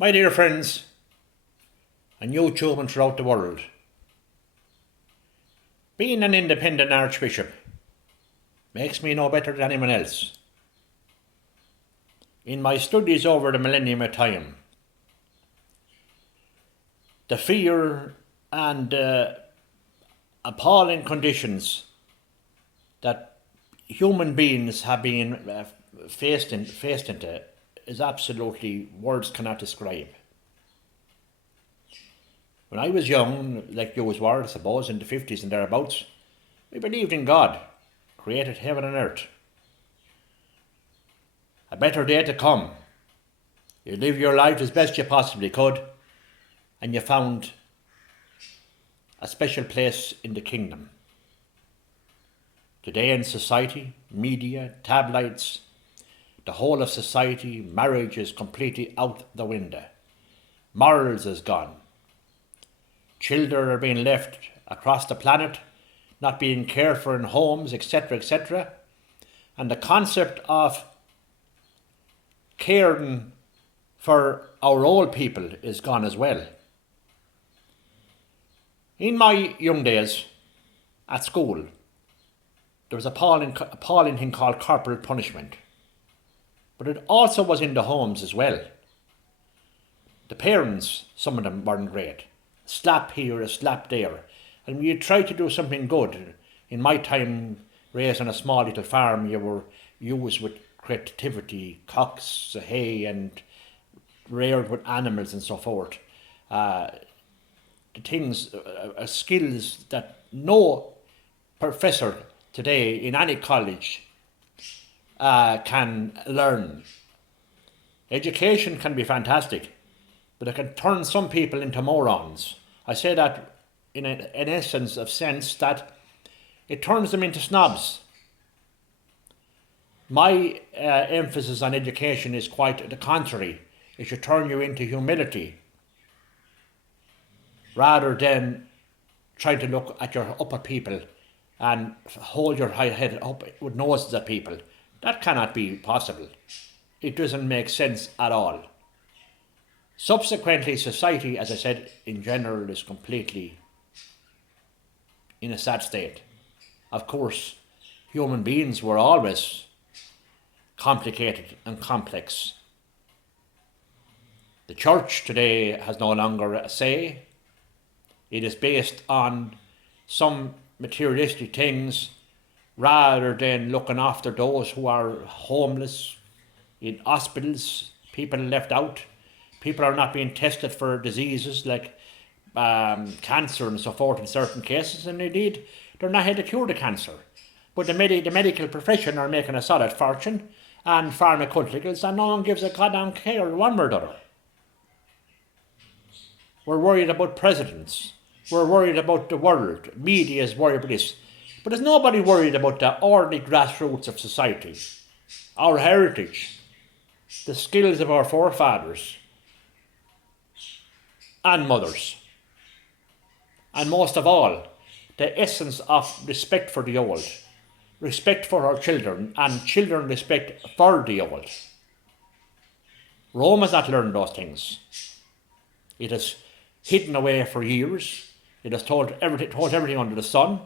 My dear friends, and YouTube and throughout the world, being an independent Archbishop makes me no better than anyone else. In my studies over the millennium of time, the fear and appalling conditions that human beings have been faced into is absolutely words cannot describe. When I was young, like you were, I suppose, in the 50s and thereabouts, we believed in God, created heaven and earth. A better day to come. You live your life as best you possibly could, and you found a special place in the kingdom. Today in society, media, tabloids, the whole of society, marriage is completely out the window. Morals is gone. Children are being left across the planet, not being cared for in homes, etc., etc. And the concept of caring for our old people is gone as well. In my young days at school, there was an appalling thing called corporal punishment. But it also was in the homes as well. The parents, some of them weren't great. A slap here, a slap there. And when you tried to do something good, in my time raised on a small little farm, you were used with creativity, cocks, hay, and reared with animals and so forth. The things, skills that no professor today in any college can learn. Education can be fantastic, but it can turn some people into morons. I say that in an essence of sense that it turns them into snobs. My emphasis on education is quite the contrary. It should turn you into humility rather than trying to look at your upper people and hold your high head up with noses at people. That cannot be possible. It doesn't make sense at all. Subsequently, society, as I said, in general is completely in a sad state. Of course, human beings were always complicated and complex. The church today has no longer a say. It is based on some materialistic things rather than looking after those who are homeless, in hospitals, people left out. People are not being tested for diseases like cancer and so forth in certain cases, and indeed they're not here to cure the cancer. But the medical profession are making a solid fortune, and pharmaceuticals, and no one gives a goddamn care one way or the other. We're worried about presidents. We're worried about the world. Media is worried about this. But there's nobody worried about the ordinary grassroots of society, our heritage, the skills of our forefathers and mothers, and most of all, the essence of respect for the old, respect for our children, and children respect for the old. Rome has not learned those things. It has hidden away for years. It has told everything under the sun.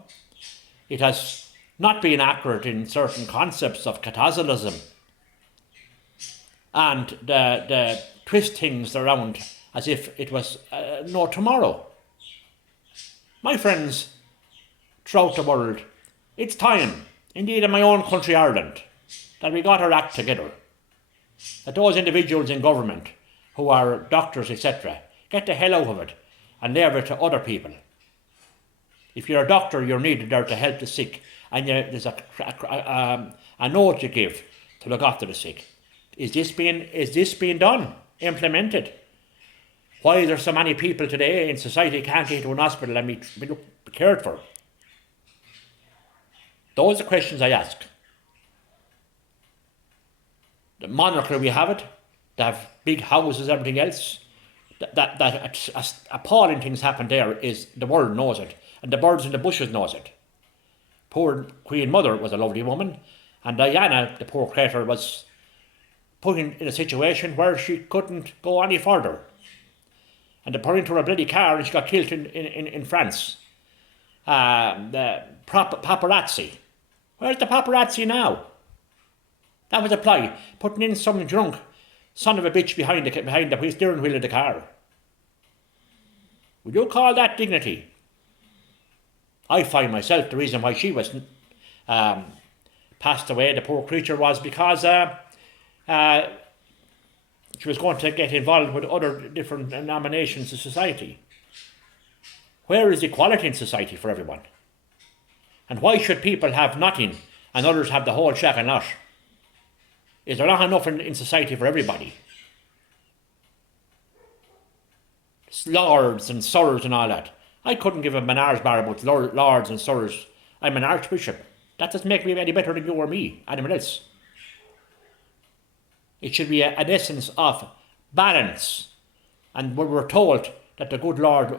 It has not been accurate in certain concepts of Catholicism and the twist things around as if it was no tomorrow. My friends throughout the world, it's time, indeed in my own country Ireland, that we got our act together. That those individuals in government who are doctors, etc., get the hell out of it and leave it to other people. If you're a doctor, you're needed there to help the sick, and there's a note you give to look after the sick. Is this being done, implemented? Why is there so many people today in society can't get to an hospital and be cared for? Those are the questions I ask. The monarchy we have it, they have big houses, everything else. That appalling things happen there is the world knows it. And the birds in the bushes knows it. Poor Queen Mother was a lovely woman, and Diana, the poor creature, was put in a situation where she couldn't go any further. And they put her into a bloody car and she got killed in France. The paparazzi. Where's the paparazzi now? That was a ploy, putting in some drunk son of a bitch behind the steering wheel of the car. Would you call that dignity? I find myself the reason why she was passed away, the poor creature, was because she was going to get involved with other different denominations of society. Where is equality in society for everyone? And why should people have nothing and others have the whole shack and lot? Is there not enough in society for everybody? Lords and sirs and all that. I couldn't give a manar's bar about lords and sirs. I'm an archbishop. That doesn't make me any better than you or me, anyone else. It should be an essence of balance. And when we're told that the good Lord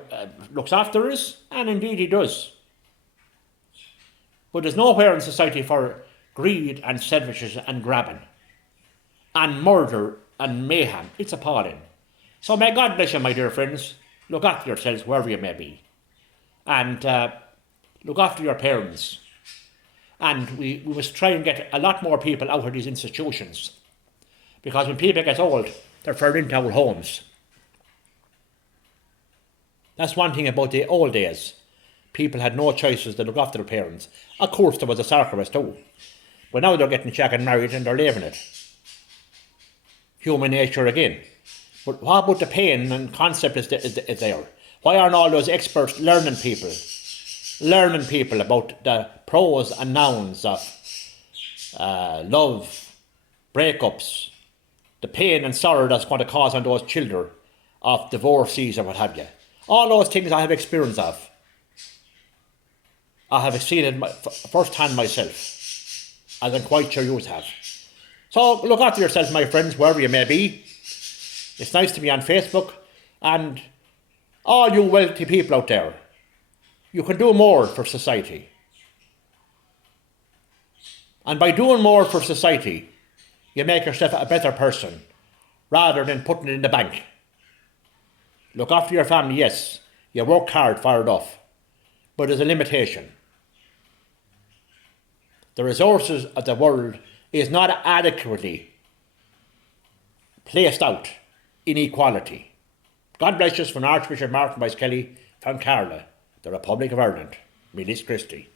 looks after us, and indeed he does. But there's nowhere in society for greed and selfishness and grabbing and murder and mayhem. It's appalling. So may God bless you, my dear friends. Look after yourselves wherever you may be. And look after your parents. And we must try and get a lot more people out of these institutions. Because when people get old, they're thrown into our homes. That's one thing about the old days. People had no choices to look after their parents. Of course, there was a sacrifice too. But now they're getting checked and married and they're living it. Human nature again. But what about the pain and concept is there? Why aren't all those experts learning people about the pros and nouns of love, breakups, the pain and sorrow that's going to cause on those children of divorcees or what have you? All those things I have experience of. I have seen it first hand myself, as I'm quite sure you have. So look after yourselves, my friends, wherever you may be. It's nice to be on Facebook, and all you wealthy people out there, you can do more for society. And by doing more for society, you make yourself a better person, rather than putting it in the bank. Look after your family, yes, you work hard, fired off, but there's a limitation. The resources of the world is not adequately placed out in equality. God bless us from Archbishop Martin Boyce Kelly from Carla, the Republic of Ireland. Milis Christi.